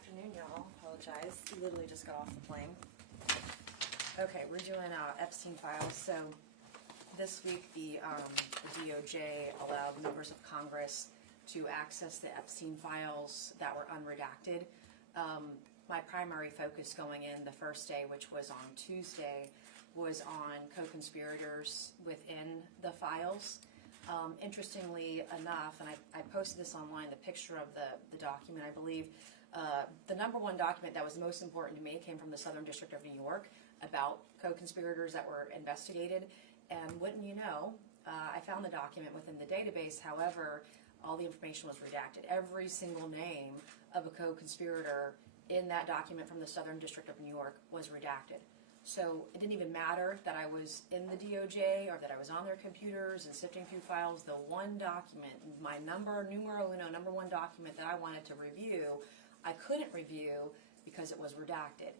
afternoon, y'all. Apologize. Literally just got off the plane. Okay, we're doing Epstein files. So this week the DOJ allowed members of Congress to access the Epstein files that were unredacted. My primary focus going in the first day, which was on Tuesday, was on co-conspirators within the files. Interestingly enough, and I posted this online, the picture of the document, I believe, the number one document that was most important to me came from the Southern District of New York about co-conspirators that were investigated. And wouldn't you know, I found the document within the database. However, all the information was redacted. Every single name of a co-conspirator in that document from the Southern District of New York was redacted. So it didn't even matter that I was in the DOJ or that I was on their computers and sifting through files. The one document, my number one document that I wanted to review, I couldn't review because it was redacted.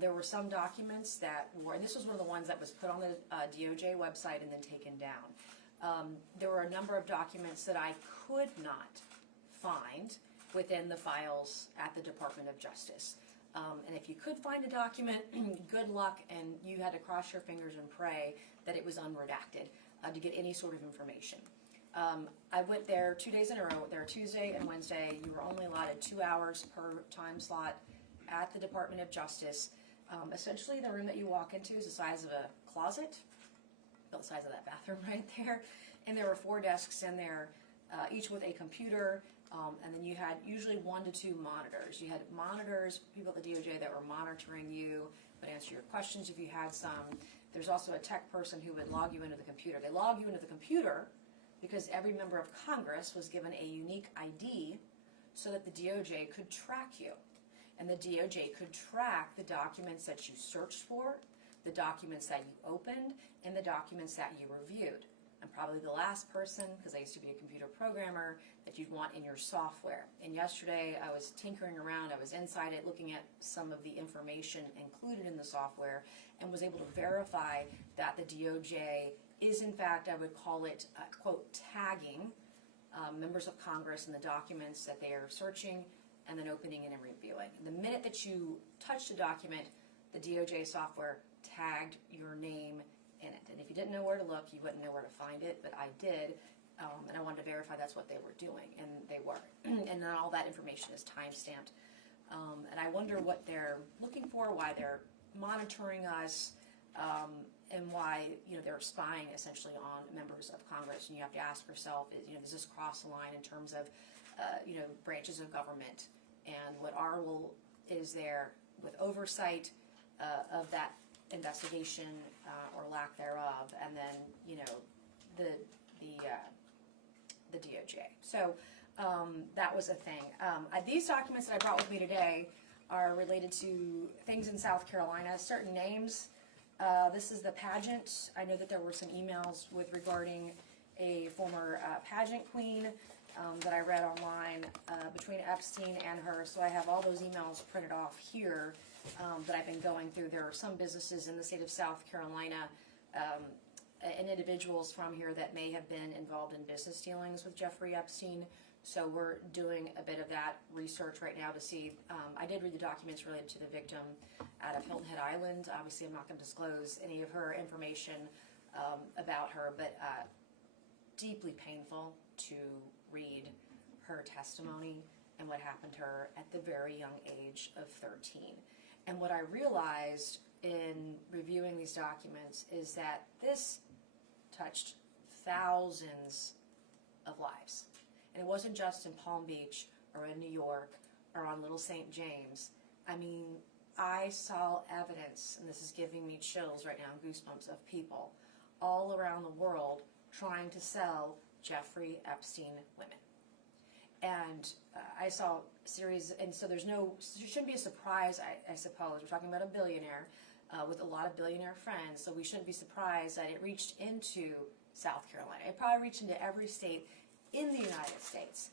There were some documents that were, and this was one of the ones that was put on the DOJ website and then taken down. There were a number of documents that I could not find within the files at the Department of Justice. And if you could find a document, good luck, and you had to cross your fingers and pray that it was unredacted to get any sort of information. I went there 2 days in a row. There Tuesday and Wednesday. You were only allotted 2 hours per time slot at the Department of Justice. Essentially, the room that you walk into is the size of a closet, about the size of that bathroom right there. And there were 4 desks in there, each with a computer. And then you had usually 1 to 2 monitors. You had monitors, people at the DOJ that were monitoring you, would answer your questions if you had some. There's also a tech person who would log you into the computer. They log you into the computer because every member of Congress was given a unique ID so that the DOJ could track you. And the DOJ could track the documents that you searched for, the documents that you opened, and the documents that you reviewed. I'm probably the last person, because I used to be a computer programmer, that you'd want in your software. And yesterday I was tinkering around, I was inside it looking at some of the information included in the software and was able to verify that the DOJ is in fact, I would call it, quote, tagging members of Congress in the documents that they are searching and then opening and reviewing. The minute that you touched a document, the DOJ software tagged your name in it. And if you didn't know where to look, you wouldn't know where to find it, but I did, and I wanted to verify that's what they were doing, and they were. And then all that information is time-stamped. And I wonder what they're looking for, why they're monitoring us, and why they're spying essentially on members of Congress. And you have to ask yourself, does this cross the line in terms of branches of government, and what our role is there with oversight of that investigation or lack thereof, and then the DOJ. So that was a thing. These documents that I brought with me today are related to things in South Carolina, certain names. This is the pageant. I know that there were some emails regarding a former pageant queen that I read online between Epstein and her. So I have all those emails printed off here that I've been going through. There are some businesses in the state of South Carolina and individuals from here that may have been involved in business dealings with Jeffrey Epstein. So we're doing a bit of that research right now to see. I did read the documents related to the victim out of Hilton Head Island. Obviously, I'm not going to disclose any of her information about her, but deeply painful to read her testimony and what happened to her at the very young age of 13. And what I realized in reviewing these documents is that this touched thousands of lives. And it wasn't just in Palm Beach or in New York or on Little St. James. I mean, I saw evidence, and this is giving me chills right now, goosebumps, of people all around the world trying to sell Jeffrey Epstein women. And I saw a series, and so there shouldn't be a surprise, I suppose. We're talking about a billionaire with a lot of billionaire friends, so we shouldn't be surprised that it reached into South Carolina. It probably reached into every state in the United States,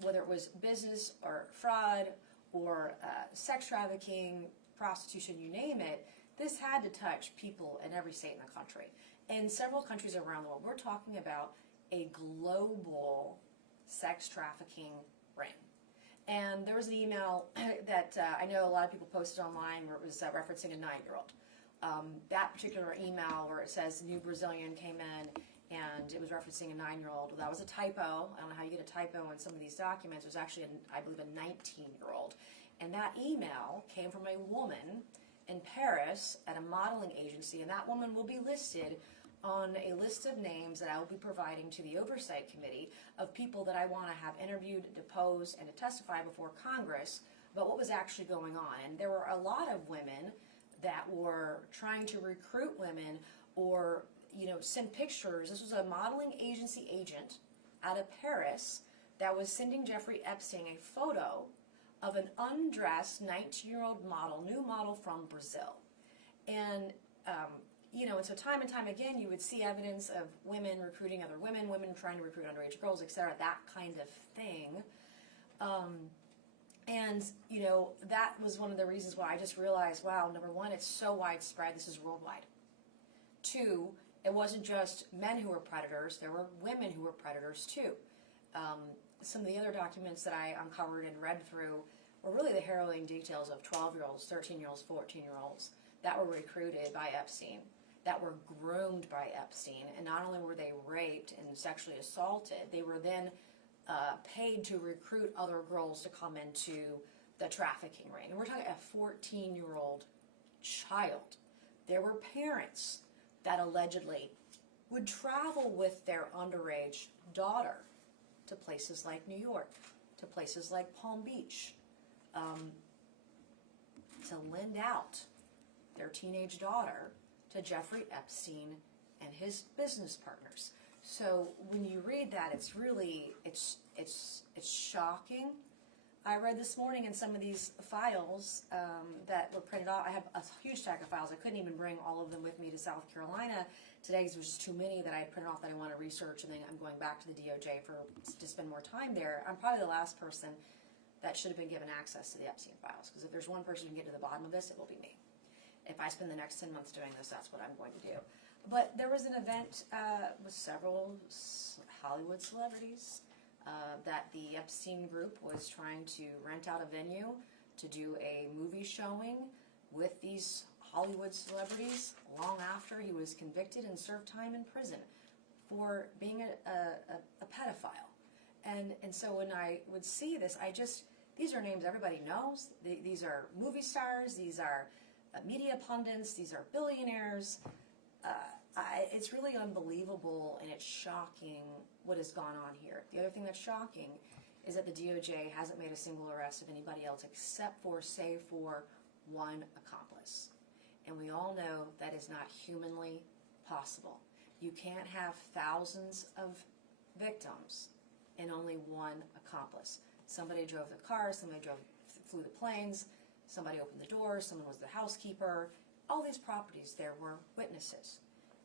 whether it was business or fraud or sex trafficking, prostitution, you name it. This had to touch people in every state in the country. In several countries around the world, we're talking about a global sex trafficking ring. And there was an email that I know a lot of people posted online where it was referencing a 9-year-old. That particular email where it says new Brazilian came in and it was referencing a 9-year-old. Well, that was a typo. I don't know how you get a typo in some of these documents. It was actually, I believe, a 19-year-old. And that email came from a woman in Paris at a modeling agency, and that woman will be listed on a list of names that I will be providing to the Oversight Committee of people that I want to have interviewed, depose, and to testify before Congress about what was actually going on. And there were a lot of women that were trying to recruit women or, send pictures. This was a modeling agency agent out of Paris that was sending Jeffrey Epstein a photo of an undressed 19-year-old model, new model from Brazil. And, and so time and time again, you would see evidence of women recruiting other women, women trying to recruit underage girls, etc., that kind of thing. That was one of the reasons why I just realized, wow, number one, it's so widespread, this is worldwide. Two, it wasn't just men who were predators, there were women who were predators too. Some of the other documents that I uncovered and read through were really the harrowing details of 12-year-olds, 13-year-olds, 14-year-olds that were recruited by Epstein, that were groomed by Epstein, and not only were they raped and sexually assaulted, they were then paid to recruit other girls to come into the trafficking ring. And we're talking a 14-year-old child. There were parents that allegedly would travel with their underage daughter to places like New York, to places like Palm Beach, to lend out their teenage daughter to Jeffrey Epstein and his business partners. So when you read that, it's really, it's shocking. I read this morning in some of these files that were printed out. I have a huge stack of files. I couldn't even bring all of them with me to South Carolina today because there was just too many that I had printed off that I want to research, and then I'm going back to the DOJ to spend more time there. I'm probably the last person that should have been given access to the Epstein files, because if there's one person who can get to the bottom of this, it will be me. If I spend the next 10 months doing this, that's what I'm going to do. But there was an event with several Hollywood celebrities that the Epstein group was trying to rent out a venue to do a movie showing with these Hollywood celebrities long after he was convicted and served time in prison for being a pedophile. And so when I would see this, these are names everybody knows. These are movie stars, these are media pundits, these are billionaires. It's really unbelievable, and it's shocking what has gone on here. The other thing that's shocking is that the DOJ hasn't made a single arrest of anybody else except for, save for, one accomplice. And we all know that is not humanly possible. You can't have thousands of victims and only one accomplice. Somebody drove the car, somebody flew the planes, somebody opened the doors, someone was the housekeeper. All these properties, there were witnesses.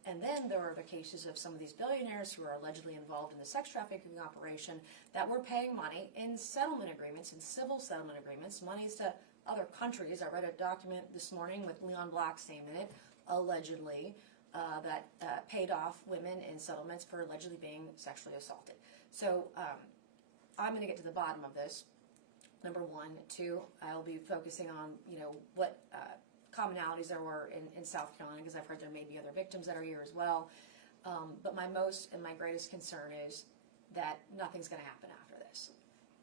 And then there are the cases of some of these billionaires who are allegedly involved in the sex trafficking operation that were paying money in settlement agreements, in civil settlement agreements, monies to other countries. I read a document this morning with Leon Black's name in it, allegedly, that paid off women in settlements for allegedly being sexually assaulted. So I'm going to get to the bottom of this. Number one. Two, I'll be focusing on, what commonalities there were in South Carolina, because I've heard there may be other victims that are here as well. But my most and my greatest concern is that nothing's going to happen after this.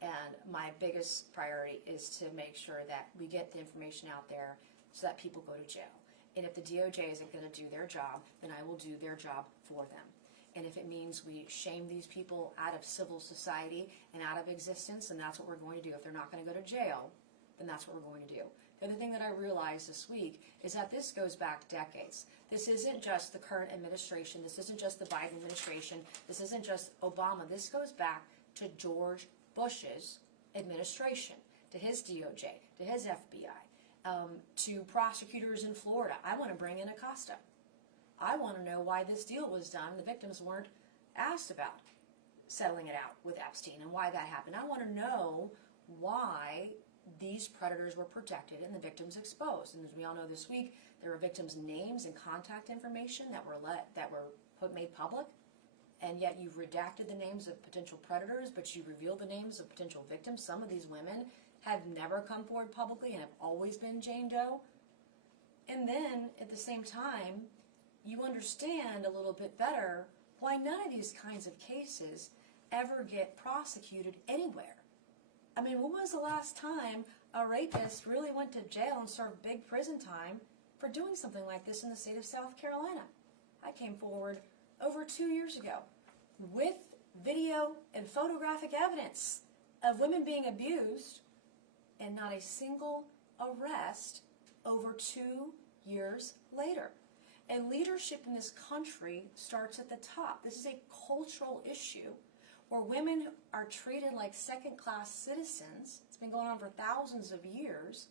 And my biggest priority is to make sure that we get the information out there so that people go to jail. And if the DOJ isn't going to do their job, then I will do their job for them. And if it means we shame these people out of civil society and out of existence, then that's what we're going to do. If they're not going to go to jail, then that's what we're going to do. The other thing that I realized this week is that this goes back decades. This isn't just the current administration. This isn't just the Biden administration. This isn't just Obama. This goes back to George Bush's administration, to his DOJ, to his FBI, to prosecutors in Florida. I want to bring in Acosta. I want to know why this deal was done. The victims weren't asked about settling it out with Epstein and why that happened. I want to know why these predators were protected and the victims exposed. And as we all know this week, there were victims' names and contact information that were made public. and yet you've redacted the names of potential predators, but you revealed the names of potential victims. Some of these women have never come forward publicly and have always been Jane Doe. And then, at the same time, you understand a little bit better why none of these kinds of cases ever get prosecuted anywhere. I mean, when was the last time a rapist really went to jail and served big prison time for doing something like this in the state of South Carolina? I came forward over 2 years ago with video and photographic evidence of women being abused, and not a single arrest over 2 years later. And leadership in this country starts at the top. This is a cultural issue where women are treated like second-class citizens. It's been going on for thousands of years.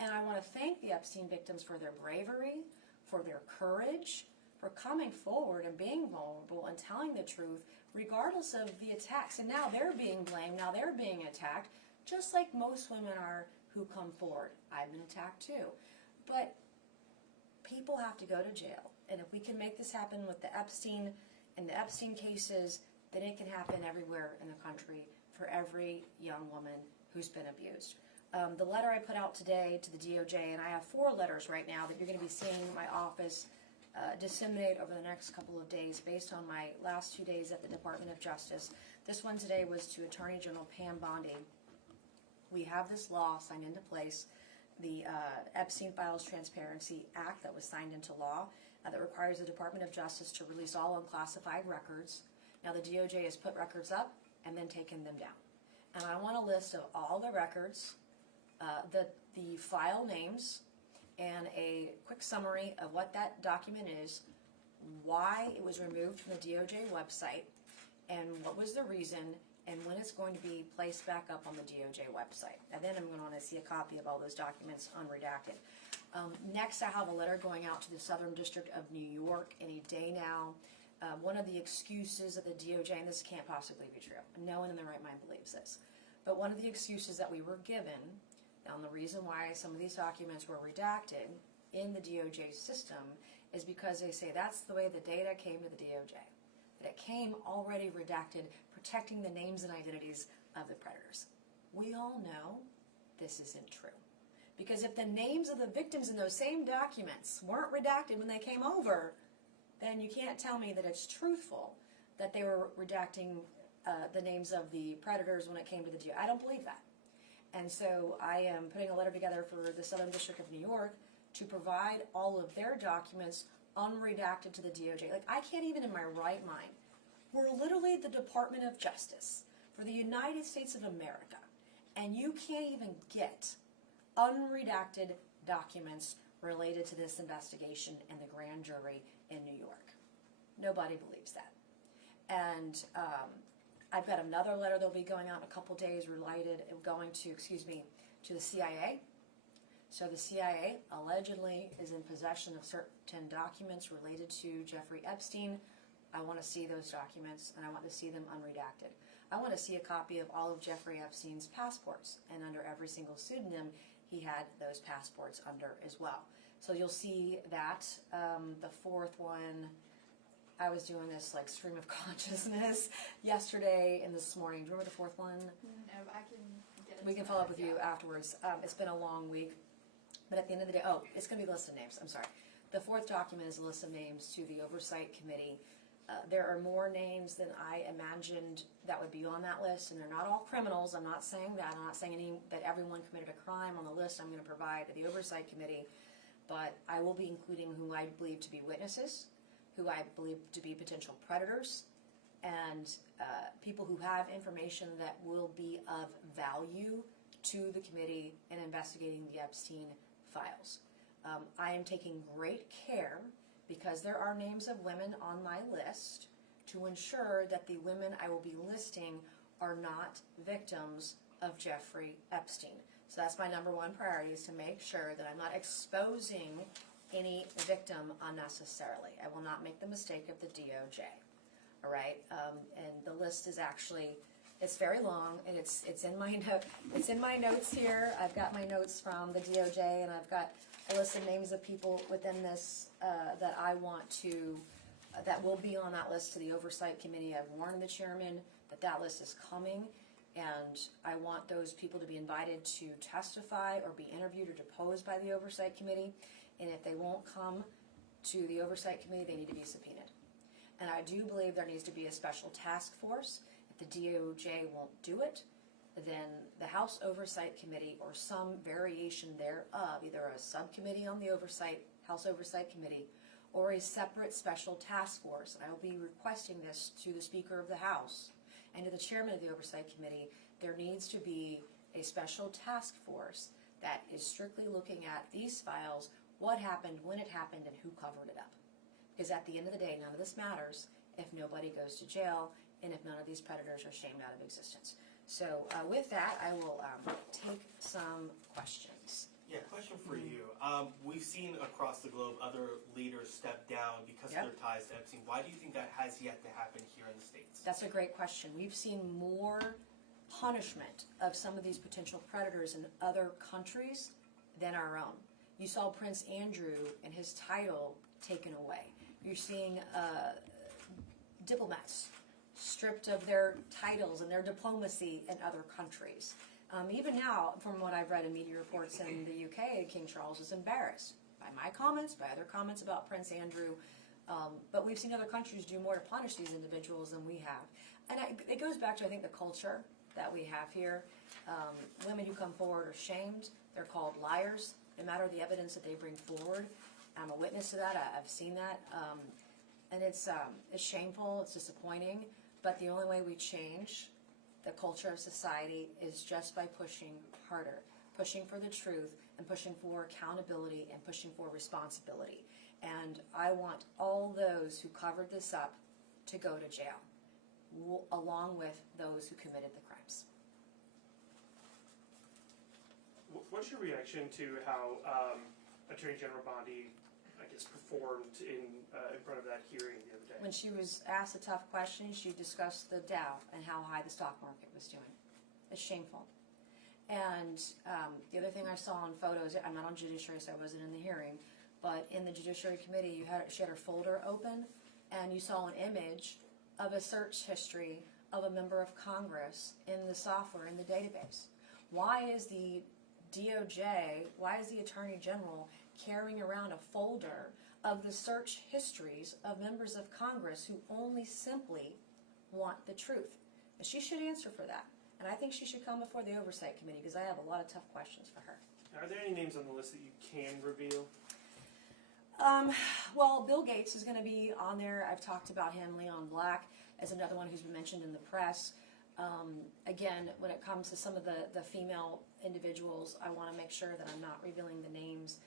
And I want to thank the Epstein victims for their bravery, for their courage, for coming forward and being vulnerable and telling the truth, regardless of the attacks. And now they're being blamed, now they're being attacked, just like most women are who come forward. I've been attacked too. But people have to go to jail. And if we can make this happen with the Epstein and the Epstein cases, then it can happen everywhere in the country for every young woman who's been abused. The letter I put out today to the DOJ, and I have 4 letters right now that you're going to be seeing in my office disseminate over the next couple of days based on my last 2 days at the Department of Justice. This one today was to Attorney General Pam Bondi. We have this law signed into place, the Epstein Files Transparency Act that was signed into law that requires the Department of Justice to release all unclassified records. Now the DOJ has put records up and then taken them down. And I want a list of all the records, the file names, and a quick summary of what that document is, why it was removed from the DOJ website, and what was the reason, and when it's going to be placed back up on the DOJ website. And then I'm going to want to see a copy of all those documents unredacted. Next, I have a letter going out to the Southern District of New York any day now. One of the excuses of the DOJ, and this can't possibly be true, no one in their right mind believes this, but one of the excuses that we were given, and the reason why some of these documents were redacted in the DOJ system is because they say that's the way the data came to the DOJ, that it came already redacted, protecting the names and identities of the predators. We all know this isn't true. Because if the names of the victims in those same documents weren't redacted when they came over, then you can't tell me that it's truthful that they were redacting the names of the predators when it came to the DOJ. I don't believe that. And so I am putting a letter together for the Southern District of New York to provide all of their documents unredacted to the DOJ. Like, I can't even in my right mind. We're literally the Department of Justice for the United States of America, and you can't even get unredacted documents related to this investigation and the grand jury in New York. Nobody believes that. And I've got another letter that'll be going out in a couple days to the CIA. So the CIA allegedly is in possession of certain documents related to Jeffrey Epstein. I want to see those documents, and I want to see them unredacted. I want to see a copy of all of Jeffrey Epstein's passports, and under every single pseudonym, he had those passports under as well. So you'll see that. The 4th one, I was doing this like stream of consciousness yesterday and this morning. Do you remember the 4th one? No, I can get it. We can follow up with you afterwards. It's been a long week. But at the end of the day, it's going to be a list of names. I'm sorry. The 4th document is a list of names to the Oversight Committee. There are more names than I imagined that would be on that list, and they're not all criminals. I'm not saying that. I'm not saying that everyone committed a crime on the list I'm going to provide to the Oversight Committee, but I will be including who I believe to be witnesses, who I believe to be potential predators, and people who have information that will be of value to the committee in investigating the Epstein files. I am taking great care, because there are names of women on my list, to ensure that the women I will be listing are not victims of Jeffrey Epstein. So that's my number 1 priority, is to make sure that I'm not exposing any victim unnecessarily. I will not make the mistake of the DOJ. All right, and the list is actually, it's very long, and it's in my it's in my notes here. I've got my notes from the DOJ, and I've got a list of names of people within this that I want to that will be on that list to the Oversight Committee. I've warned the chairman that that list is coming, and I want those people to be invited to testify or be interviewed or deposed by the Oversight Committee. And if they won't come to the Oversight Committee, they need to be subpoenaed. And I do believe there needs to be a special task force. If the DOJ won't do it, then the House Oversight Committee or some variation thereof, either a subcommittee on the House Oversight Committee, or a separate special task force. And I will be requesting this to the Speaker of the House and to the Chairman of the Oversight Committee. There needs to be a special task force that is strictly looking at these files, what happened, when it happened, and who covered it up. Because at the end of the day, none of this matters if nobody goes to jail and if none of these predators are shamed out of existence. So with that, I will take some questions. Yeah, question for you. We've seen across the globe other leaders step down because of their ties to Epstein. Why do you think that has yet to happen here in the States? That's a great question. We've seen more punishment of some of these potential predators in other countries than our own. You saw Prince Andrew and his title taken away. You're seeing diplomats stripped of their titles and their diplomacy in other countries. Even now, from what I've read in media reports in the UK, King Charles is embarrassed by my comments, by other comments about Prince Andrew. But we've seen other countries do more to punish these individuals than we have. And it goes back to, I think, the culture that we have here. Women who come forward are shamed. They're called liars, no matter the evidence that they bring forward. I'm a witness to that. I've seen that. And it's shameful. It's disappointing. But the only way we change the culture of society is just by pushing harder, pushing for the truth, and pushing for accountability, and pushing for responsibility. And I want all those who covered this up to go to jail, along with those who committed the crimes. What's your reaction to how Attorney General Bondi, I guess, performed in front of that hearing the other day? When she was asked a tough question, she discussed the Dow and how high the stock market was doing. It's shameful. And the other thing I saw on photos, I'm not on Judiciary, so I wasn't in the hearing, but in the Judiciary Committee, she had her folder open, and you saw an image of a search history of a member of Congress in the software, in the database. Why is the DOJ, why is the Attorney General carrying around a folder of the search histories of members of Congress who only simply want the truth? And she should answer for that. And I think she should come before the Oversight Committee, because I have a lot of tough questions for her. Are there any names on the list that you can reveal? Well, Bill Gates is going to be on there. I've talked about him. Leon Black is another one who's been mentioned in the press. Again, when it comes to some of the female individuals, I want to make sure that I'm not revealing the names.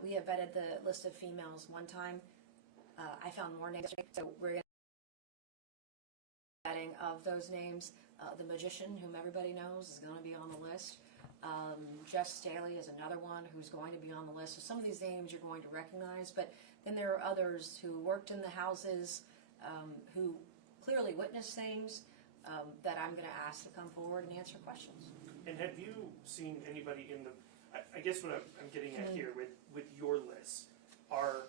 We have vetted the list of females one time. I found more names, so we're going to be vetting of those names. The magician, whom everybody knows, is going to be on the list. Jeff Staley is another one who's going to be on the list. So some of these names you're going to recognize, but then there are others who worked in the houses, who clearly witnessed things, that I'm going to ask to come forward and answer questions. And have you seen anybody in the, I guess what I'm getting at here with your list, are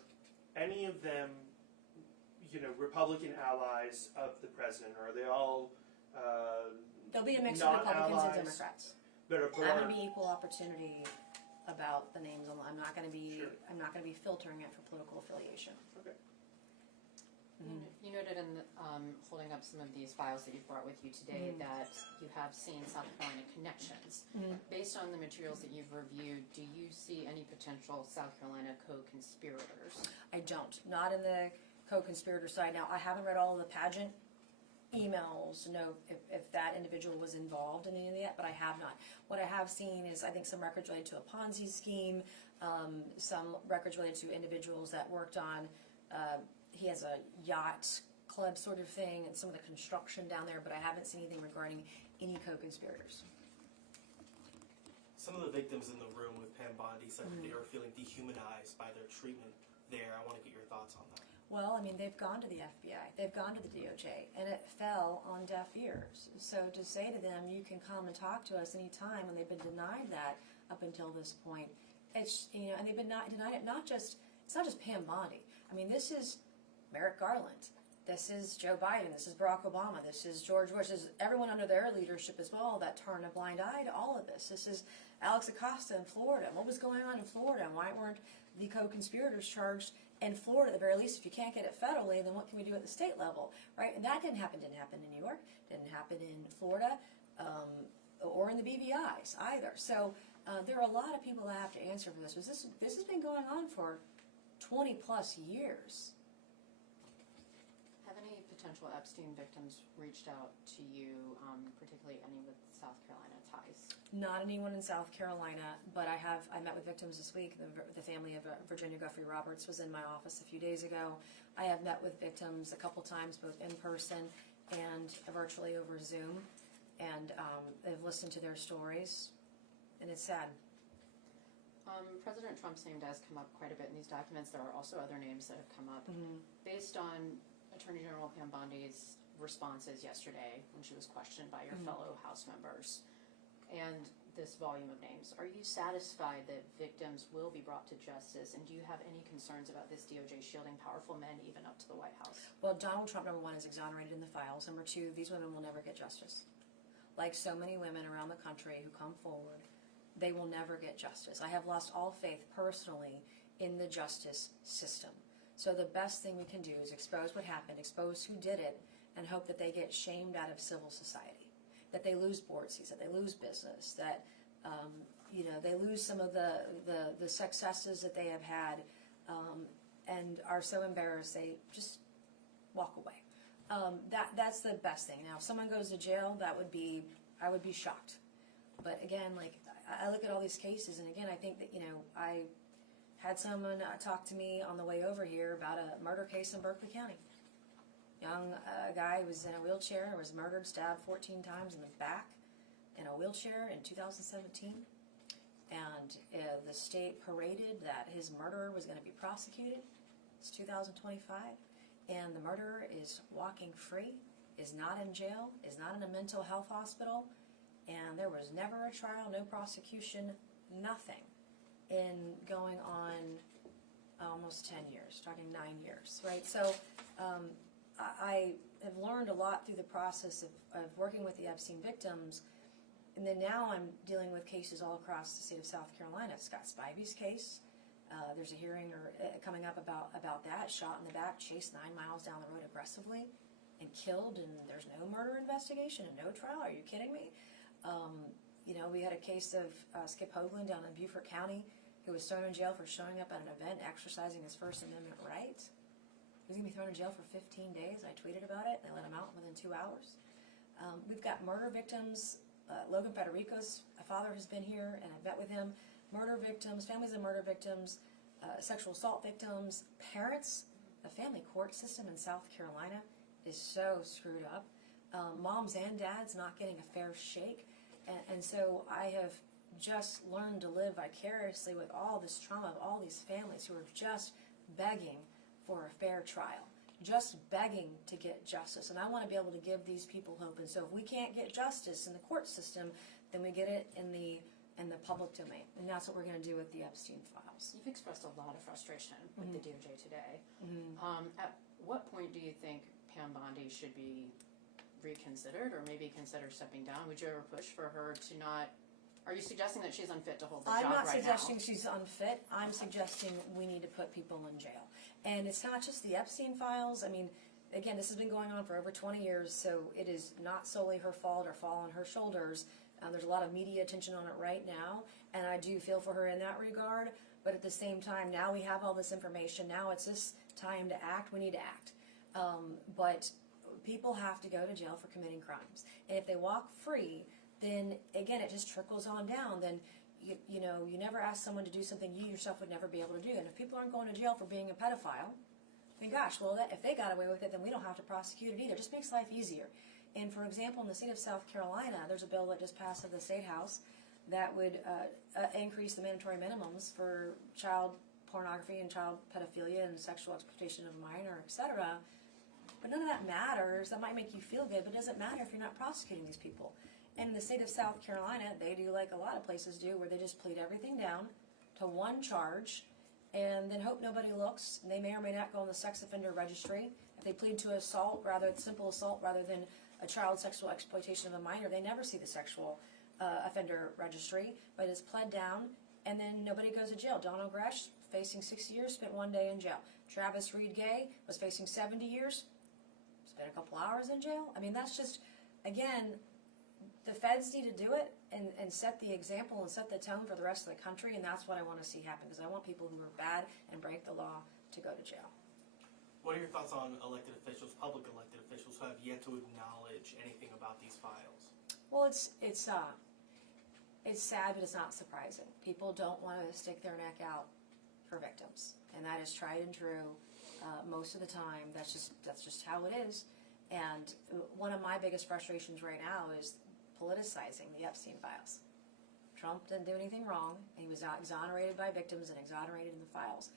any of them, Republican allies of the president, or are they all There'll be a mix of Republicans and Democrats. I'm going to be equal opportunity about the names. I'm not going to be. Sure. I'm not going to be filtering it for political affiliation. Okay. You noted in the, holding up some of these files that you've brought with you today that you have seen South Carolina connections. Based on the materials that you've reviewed, do you see any potential South Carolina co-conspirators? I don't. Not in the co-conspirator side. Now, I haven't read all of the pageant emails to know if that individual was involved in any of that, but I have not. What I have seen is, I think, some records related to a Ponzi scheme, some records related to individuals that worked on, he has a yacht club sort of thing, and some of the construction down there, but I haven't seen anything regarding any co-conspirators. Some of the victims in the room with Pam Bondi said that they were feeling dehumanized by their treatment there. I want to get your thoughts on that. Well, I mean, they've gone to the FBI, they've gone to the DOJ, and it fell on deaf ears. So to say to them, you can come and talk to us anytime, when they've been denied that up until this point, it's, and they've been denied it, it's not just Pam Bondi. I mean, this is Merrick Garland. This is Joe Biden. This is Barack Obama. This is George Bush. This is everyone under their leadership as well that turned a blind eye to all of this. This is Alex Acosta in Florida. What was going on in Florida, and why weren't the co-conspirators charged in Florida? At the very least, if you can't get it federally, then what can we do at the state level, right? And that didn't happen in New York, didn't happen in Florida, or in the BVIs either. So there are a lot of people that have to answer for this. But this has been going on for 20 plus years. Have any potential Epstein victims reached out to you, particularly any with South Carolina ties? Not anyone in South Carolina, but I met with victims this week. The family of Virginia Guffey Roberts was in my office a few days ago. I have met with victims a couple times, both in person and virtually over Zoom, and I've listened to their stories, and it's sad. President Trump's name does come up quite a bit in these documents. There are also other names that have come up. Based on Attorney General Pam Bondi's responses yesterday when she was questioned by your fellow House members, and this volume of names, are you satisfied that victims will be brought to justice, and do you have any concerns about this DOJ shielding powerful men even up to the White House? Well, Donald Trump, number one, is exonerated in the files. Number two, these women will never get justice. Like so many women around the country who come forward, they will never get justice. I have lost all faith personally in the justice system. So the best thing we can do is expose what happened, expose who did it, and hope that they get shamed out of civil society, that they lose board seats, that they lose business, that they lose some of the successes that they have had, and are so embarrassed they just walk away. That's the best thing. Now, if someone goes to jail, I would be shocked. But again, like I look at all these cases, and again, I think that I had someone talk to me on the way over here about a murder case in Berkeley County. Young guy was in a wheelchair, was murdered, stabbed 14 times in the back in a wheelchair in 2017. And the state paraded that his murderer was going to be prosecuted. It's 2025. And the murderer is walking free, is not in jail, is not in a mental health hospital. And there was never a trial, no prosecution, nothing. In going on almost 10 years, talking 9 years, right? So I have learned a lot through the process of working with the Epstein victims, and then now I'm dealing with cases all across the state of South Carolina. Scott Spivey's case, there's a hearing coming up about that, shot in the back, chased 9 miles down the road aggressively, and killed, and there's no murder investigation and no trial. Are you kidding me? We had a case of Skip Hoagland down in Beaufort County, who was thrown in jail for showing up at an event, exercising his First Amendment right. He was going to be thrown in jail for 15 days. I tweeted about it. They let him out within 2 hours. We've got murder victims. Logan Federico's father has been here, and I've met with him. Murder victims, families of murder victims, sexual assault victims, parents. The family court system in South Carolina is so screwed up. Moms and dads not getting a fair shake. And so I have just learned to live vicariously with all this trauma of all these families who are just begging for a fair trial, just begging to get justice. And I want to be able to give these people hope. And so if we can't get justice in the court system, then we get it in the public domain. And that's what we're going to do with the Epstein files. You've expressed a lot of frustration with the DOJ today. At what point do you think Pam Bondi should be reconsidered, or maybe consider stepping down? Would you ever push for her to not? Are you suggesting that she's unfit to hold the job right now? I'm not suggesting she's unfit. I'm suggesting we need to put people in jail. And it's not just the Epstein files. I mean, again, this has been going on for over 20 years, so it is not solely her fault or fall on her shoulders. There's a lot of media attention on it right now, and I do feel for her in that regard. But at the same time, now we have all this information. Now it's this time to act. We need to act. But people have to go to jail for committing crimes. And if they walk free, then again, it just trickles on down. Then you never ask someone to do something you yourself would never be able to do. And if people aren't going to jail for being a pedophile, then gosh, well, if they got away with it, then we don't have to prosecute it either. It just makes life easier. And for example, in the state of South Carolina, there's a bill that just passed at the State House that would increase the mandatory minimums for child pornography and child pedophilia and sexual exploitation of a minor, etc. But none of that matters. That might make you feel good, but it doesn't matter if you're not prosecuting these people. And in the state of South Carolina, they do like a lot of places do, where they just plead everything down to one charge, and then hope nobody looks. And they may or may not go on the sex offender registry. If they plead to assault, simple assault rather than a child sexual exploitation of a minor, they never see the sexual offender registry, but it's pled down, and then nobody goes to jail. Donald Gresh, facing 6 years, spent 1 day in jail. Travis Reed Gay was facing 70 years, spent a couple hours in jail. I mean, that's just, again, the feds need to do it and set the example and set the tone for the rest of the country, and that's what I want to see happen, because I want people who are bad and break the law to go to jail. What are your thoughts on elected officials, public elected officials, who have yet to acknowledge anything about these files? Well, it's sad, but it's not surprising. People don't want to stick their neck out for victims, and that is tried and true most of the time. That's just how it is. And one of my biggest frustrations right now is politicizing the Epstein files. Trump didn't do anything wrong, and he was exonerated by victims and exonerated in the files.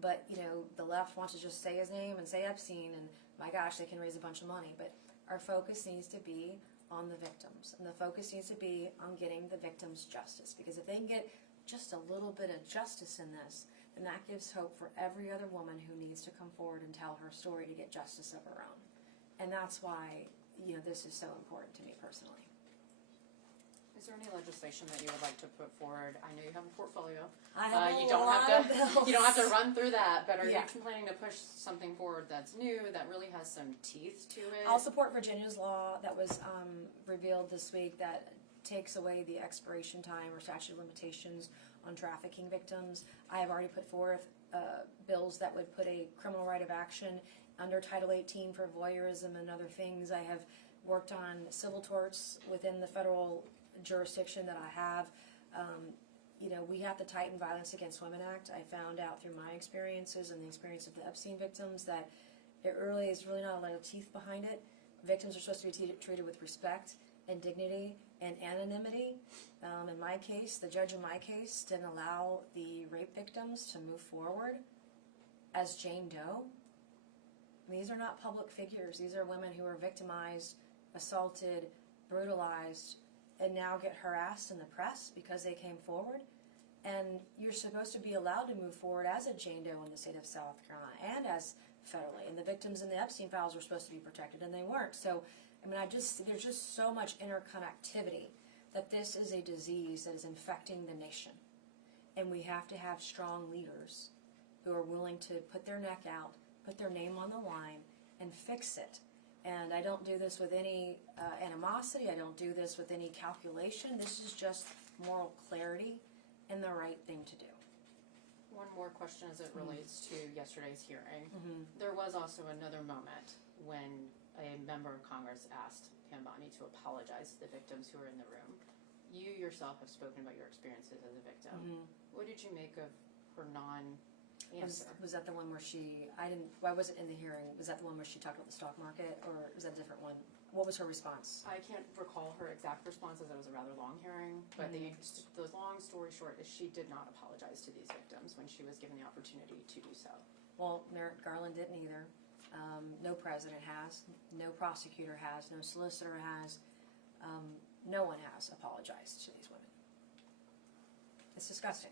But, you know, the left wants to just say his name and say Epstein, and my gosh, they can raise a bunch of money. But our focus needs to be on the victims, and the focus needs to be on getting the victims justice. Because if they can get just a little bit of justice in this, then that gives hope for every other woman who needs to come forward and tell her story to get justice of her own. And that's why, you know, this is so important to me personally. Is there any legislation that you would like to put forward? I know you have a portfolio. I have You a don't lot have of to. bills. You don't have to run through that. But are Yeah. you planning to push something forward that's new, that really has some teeth to it? I'll support Virginia's law that was revealed this week that takes away the expiration time or statute of limitations on trafficking victims. I have already put forth bills that would put a criminal right of action under Title 18 for voyeurism and other things. I have worked on civil torts within the federal jurisdiction that I have. You know, we have to tighten Violence Against Women Act. I found out through my experiences and the experience of the Epstein victims that it really is not a lot of teeth behind it. Victims are supposed to be treated with respect and dignity and anonymity. In my case, the judge in my case didn't allow the rape victims to move forward as Jane Doe. These are not public figures. These are women who are victimized, assaulted, brutalized, and now get harassed in the press because they came forward. And you're supposed to be allowed to move forward as a Jane Doe in the state of South Carolina and as federally. And the victims in the Epstein files were supposed to be protected, and they weren't. So, I mean, there's just so much interconnectivity that this is a disease that is infecting the nation. And we have to have strong leaders who are willing to put their neck out, put their name on the line, and fix it. And I don't do this with any animosity. I don't do this with any calculation. This is just moral clarity and the right thing to do. One more question as it relates to yesterday's hearing. There was also another moment when a member of Congress asked Pam Bondi to apologize to the victims who were in the room. You yourself have spoken about your experiences as a victim. What did you make of her non-answer? Was that the one where why was it in the hearing? Was that the one where she talked about the stock market, or was that a different one? What was her response? I can't recall her exact response, as it was a rather long hearing, but the long story short is she did not apologize to these victims when she was given the opportunity to do so. Well, Merrick Garland didn't either. No president has. No prosecutor has. No solicitor has. No one has apologized to these women. It's disgusting.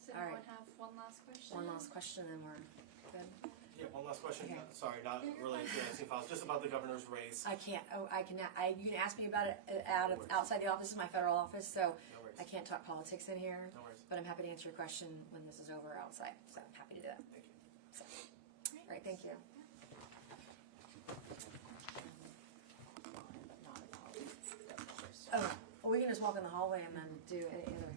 Does All anyone right. have one last question? One last question, and we're good. Yeah, one last question. Okay. Sorry, not related to the Epstein files, just about the governor's race. I can't. Oh, I cannot. You can ask me about it outside the office. This is my federal office, so No worries. I can't talk politics in here. No worries. But I'm happy to answer your question when this is over outside. So I'm happy to do that. Thank you. So, all right. Thank you. But not apologize. Oh, well, we can just walk in the hallway and then do any other.